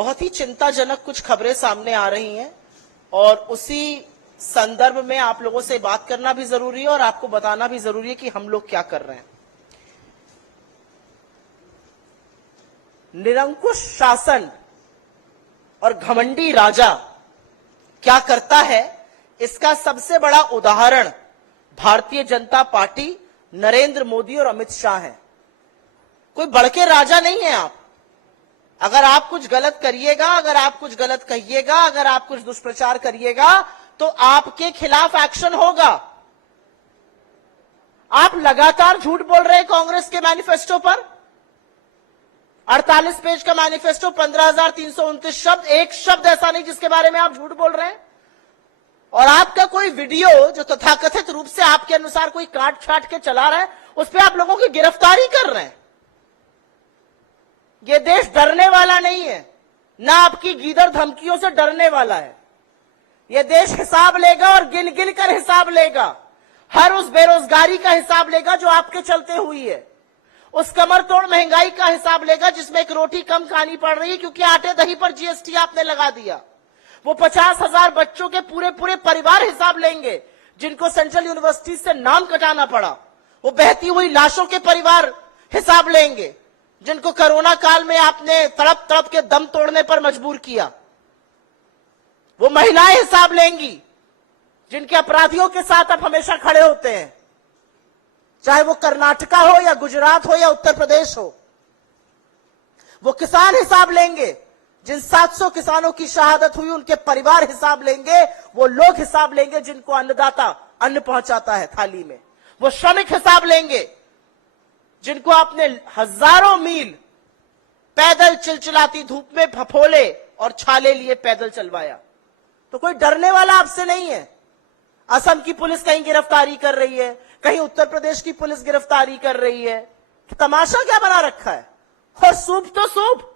बहुत ही चिंताजनक कुछ खबरें सामने आ रही हैं और उसी संदर्भ में आप लोगों से बात करना भी जरूरी है और आपको बताना भी जरूरी है कि हम लोग क्या कर रहे हैं। निरंकुश शासन और घमंडी राजा क्या करता है, इसका सबसे बड़ा उदाहरण भारतीय जनता पार्टी, नरेंद्र मोदी और अमित शाह है। कोई बड़के राजा नहीं है आप। अगर आप कुछ गलत करिएगा, अगर आप कुछ गलत कहिएगा, अगर आप कुछ दुष्प्रचार करिएगा तो आपके खिलाफ एक्शन होगा। आप लगातार झूठ बोल रहे हैं कांग्रेस के मैनिफेस्टो पर। 48 पेज का मैनिफेस्टो, 15,329 शब्द, एक शब्द ऐसा नहीं जिसके बारे में आप झूठ बोल रहे हैं। और आपका कोई वीडियो जो तथाकथित रूप से आपके अनुसार कोई काट छाट के चला रहा है, उस पर आप लोगों की गिरफ्तारी कर रहे हैं। यह देश डरने वाला नहीं है, ना आपकी गीदड़ धमकियों से डरने वाला है। यह देश हिसाब लेगा और गिन गिन कर हिसाब लेगा। हर उस बेरोजगारी का हिसाब लेगा जो आपके चलते हुई है, उस कमर तोड़ महंगाई का हिसाब लेगा जिसमें एक रोटी कम खानी पड़ रही है क्योंकि आटे दही पर जीएसटी आपने लगा दिया। वो 50,000 बच्चों के पूरे पूरे परिवार हिसाब लेंगे जिनको सेंट्रल यूनिवर्सिटी से नाम कटाना पड़ा। वो बहती हुई लाशों के परिवार हिसाब लेंगे जिनको कोरोना काल में आपने तड़प तड़प के दम तोड़ने पर मजबूर किया। वो महिलाएं हिसाब लेंगी जिनके अपराधियों के साथ आप हमेशा खड़े होते हैं, चाहे वो कर्नाटका हो या गुजरात हो या उत्तर प्रदेश हो। वो किसान हिसाब लेंगे, जिन 700 किसानों की शहादत हुई उनके परिवार हिसाब लेंगे। वो लोग हिसाब लेंगे जिनको अन्नदाता अन्न पहुंचाता है थाली में। वो श्रमिक हिसाब लेंगे जिनको आपने हजारों मील पैदल चिलचिलाती धूप में फफोले और छाले लिए पैदल चलवाया। तो कोई डरने वाला आपसे नहीं है। असम की पुलिस कहीं गिरफ्तारी कर रही है, कहीं उत्तर प्रदेश की पुलिस गिरफ्तारी कर रही है। तमाशा क्या बना रखा है? और सूप तो सूप,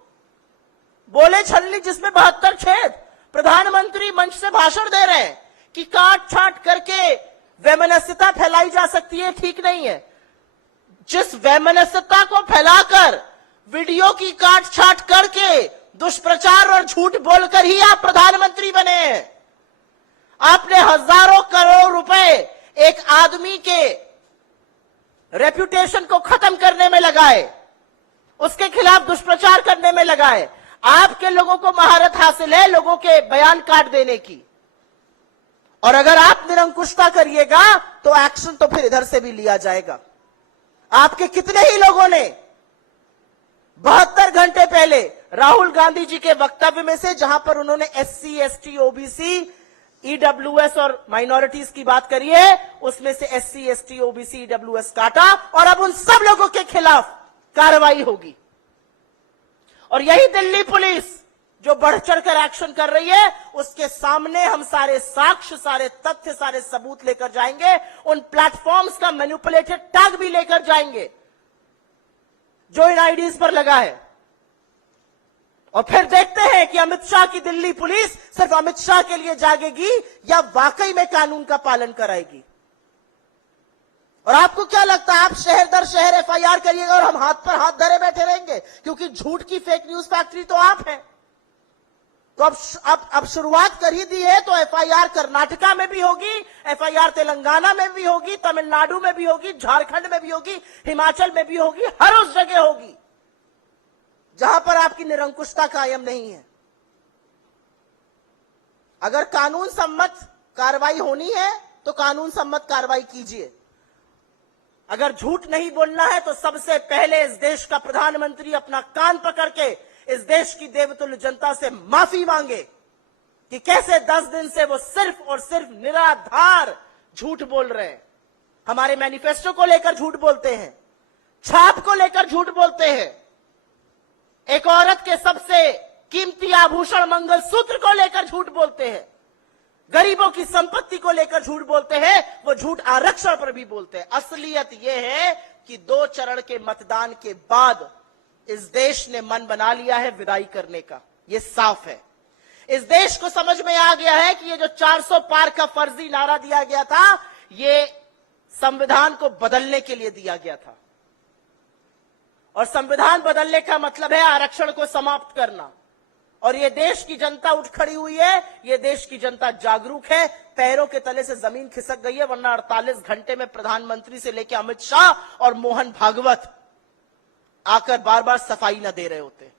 बोले छलनी जिसमें 72 छेद। प्रधानमंत्री मंच से भाषण दे रहे हैं कि काट छाट करके वैमनस्यता फैलाई जा सकती है, ठीक नहीं है। जिस वैमनस्यता को फैलाकर, वीडियो की काट छाट करके, दुष्प्रचार और झूठ बोलकर ही आप प्रधानमंत्री बने हैं। आपने हजारों करोड़ रुपए एक आदमी के रेप्यूटेशन को खत्म करने में लगाए, उसके खिलाफ दुष्प्रचार करने में लगाए। आपके लोगों को महारत हासिल है लोगों के बयान काट देने की। और अगर आप निरंकुशता करिएगा तो एक्शन तो फिर इधर से भी लिया जाएगा। आपके कितने ही लोगों ने 72 घंटे पहले राहुल गांधी जी के वक्तव्य में से, जहां पर उन्होंने SC, ST, OBC, EWS और माइनॉरिटीज की बात करी है, उसमें से SC, ST, OBC, EWS काटा और अब उन सब लोगों के खिलाफ कार्रवाई होगी। और यही दिल्ली पुलिस जो बढ़ चढ़कर एक्शन कर रही है, उसके सामने हम सारे साक्ष्य, सारे तथ्य, सारे सबूत लेकर जाएंगे। उन प्लेटफॉर्म्स का मैनिपुलेटेड टैग भी लेकर जाएंगे जो इन आईडीज पर लगा है। और फिर देखते हैं कि अमित शाह की दिल्ली पुलिस सिर्फ अमित शाह के लिए जागेगी या वाकई में कानून का पालन कराएगी। और आपको क्या लगता है, आप शहर दर शहर FIR करिएगा और हम हाथ पर हाथ धरे बैठे रहेंगे? क्योंकि झूठ की फेक न्यूज फैक्ट्री तो आप हैं। तो अब शुरुआत कर ही दी है तो FIR कर्नाटका में भी होगी, FIR तेलंगाना में भी होगी, तमिलनाडु में भी होगी, झारखंड में भी होगी, हिमाचल में भी होगी, हर उस जगह होगी जहां पर आपकी निरंकुशता कायम नहीं है। अगर कानून सम्मत कार्रवाई होनी है तो कानून सम्मत कार्रवाई कीजिए। अगर झूठ नहीं बोलना है तो सबसे पहले इस देश का प्रधानमंत्री अपना कान पकड़ के इस देश की देवतुल्य जनता से माफी मांगे कि कैसे 10 दिन से वो सिर्फ और सिर्फ निराधार झूठ बोल रहे हैं। हमारे मैनिफेस्टो को लेकर झूठ बोलते हैं, छाप को लेकर झूठ बोलते हैं, एक औरत के सबसे कीमती आभूषण मंगलसूत्र को लेकर झूठ बोलते हैं, गरीबों की संपत्ति को लेकर झूठ बोलते हैं, वो झूठ आरक्षण पर भी बोलते हैं। असलियत यह है कि 2 चरण के मतदान के बाद इस देश ने मन बना लिया है विदाई करने का। यह साफ है। इस देश को समझ में आ गया है कि ये जो 400 पार का फर्जी नारा दिया गया था, ये संविधान को बदलने के लिए दिया गया था। और संविधान बदलने का मतलब है आरक्षण को समाप्त करना। और ये देश की जनता उठ खड़ी हुई है, ये देश की जनता जागरूक है, पैरों के तले से जमीन खिसक गई है, वरना 48 घंटे में प्रधानमंत्री से लेकर अमित शाह और मोहन भागवत आकर बार बार सफाई न दे रहे होते।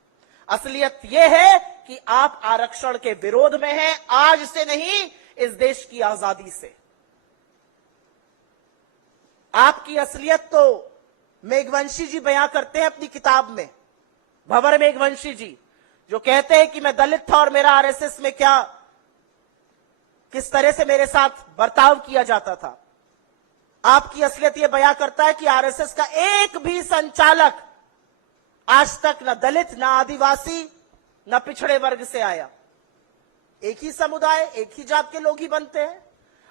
असलियत यह है कि आप आरक्षण के विरोध में हैं, आज से नहीं, इस देश की आजादी से। आपकी असलियत तो मेघवंशी जी बयां करते हैं अपनी किताब में, भंवर मेघवंशी जी, जो कहते हैं कि मैं दलित था और मेरा आरएसएस में किस तरह से मेरे साथ बर्ताव किया जाता था। आपकी असलियत यह बयां करता है कि आरएसएस का एक भी संचालक आज तक न दलित, न आदिवासी, न पिछड़े वर्ग से आया। एक ही समुदाय, एक ही जात के लोग ही बनते हैं।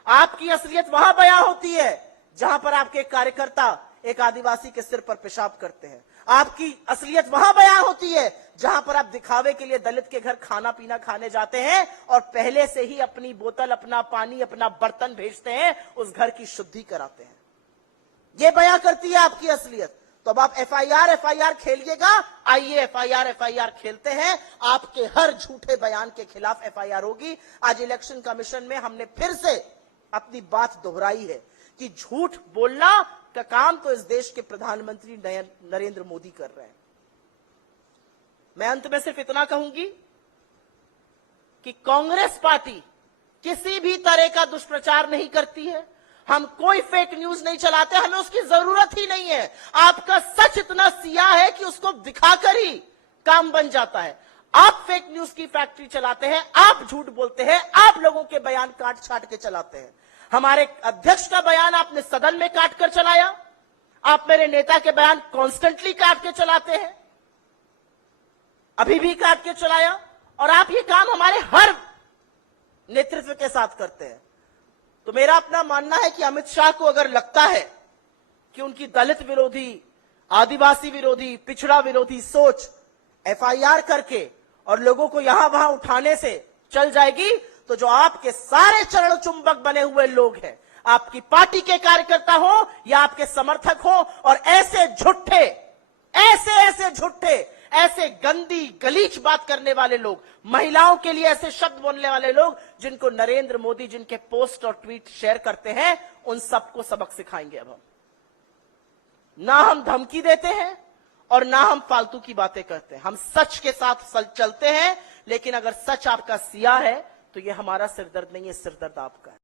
आपकी असलियत वहां बयां होती है जहां पर आपके कार्यकर्ता एक आदिवासी के सिर पर पेशाब करते हैं। आपकी असलियत वहां बयां होती है जहां पर आप दिखावे के लिए दलित के घर खाना पीना खाने जाते हैं और पहले से ही अपनी बोतल, अपना पानी, अपना बर्तन भेजते हैं, उस घर की शुद्धि कराते हैं। यह बयां करती है आपकी असलियत। तो अब आप एफआईआर खेलिएगा, आइए एफआईआर खेलते हैं। आपके हर झूठे बयान के खिलाफ एफआईआर होगी। आज इलेक्शन कमीशन में हमने फिर से अपनी बात दोहराई है कि झूठ बोलना का काम तो इस देश के प्रधानमंत्री नरेंद्र मोदी कर रहे हैं। मैं अंत में सिर्फ इतना कहूंगी कि कांग्रेस पार्टी किसी भी तरह का दुष्प्रचार नहीं करती है। हम कोई फेक न्यूज नहीं चलाते, हमें उसकी जरूरत ही नहीं है। आपका सच इतना सिया है कि उसको दिखाकर ही काम बन जाता है। आप फेक न्यूज की फैक्ट्री चलाते हैं, आप झूठ बोलते हैं, आप लोगों के बयान काट छाट के चलाते हैं। हमारे अध्यक्ष का बयान आपने सदन में काट कर चलाया, आप मेरे नेता के बयान कॉन्स्टेंटली काट के चलाते हैं, अभी भी काट के चलाया, और आप ये काम हमारे हर नेतृत्व के साथ करते हैं। तो मेरा अपना मानना है कि अमित शाह को अगर लगता है कि उनकी दलित विरोधी, आदिवासी विरोधी, पिछड़ा विरोधी सोच एफआईआर करके और लोगों को यहां वहां उठाने से चल जाएगी, तो जो आपके सारे चरण चुंबक बने हुए लोग हैं, आपकी पार्टी के कार्यकर्ता हो या आपके समर्थक हो, और ऐसे झूठे, ऐसे गंदी गलीच बात करने वाले लोग, महिलाओं के लिए ऐसे शब्द बोलने वाले लोग, जिनको नरेंद्र मोदी जिनके पोस्ट और ट्वीट शेयर करते हैं, उन सबको सबक सिखाएंगे। अब हम ना हम धमकी देते हैं और ना हम फालतू की बातें करते हैं, हम सच के साथ चलते हैं। लेकिन अगर सच आपका सिया है तो ये हमारा सिरदर्द नहीं है, सिरदर्द आपका है।